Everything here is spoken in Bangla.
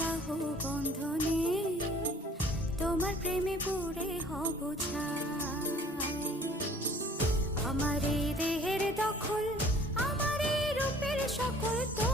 বাহু বন্ধনে তোমার প্রেমে পড়ে হব ছাই। আমার এই দেহের দখল, আমার এই রূপের সকল তো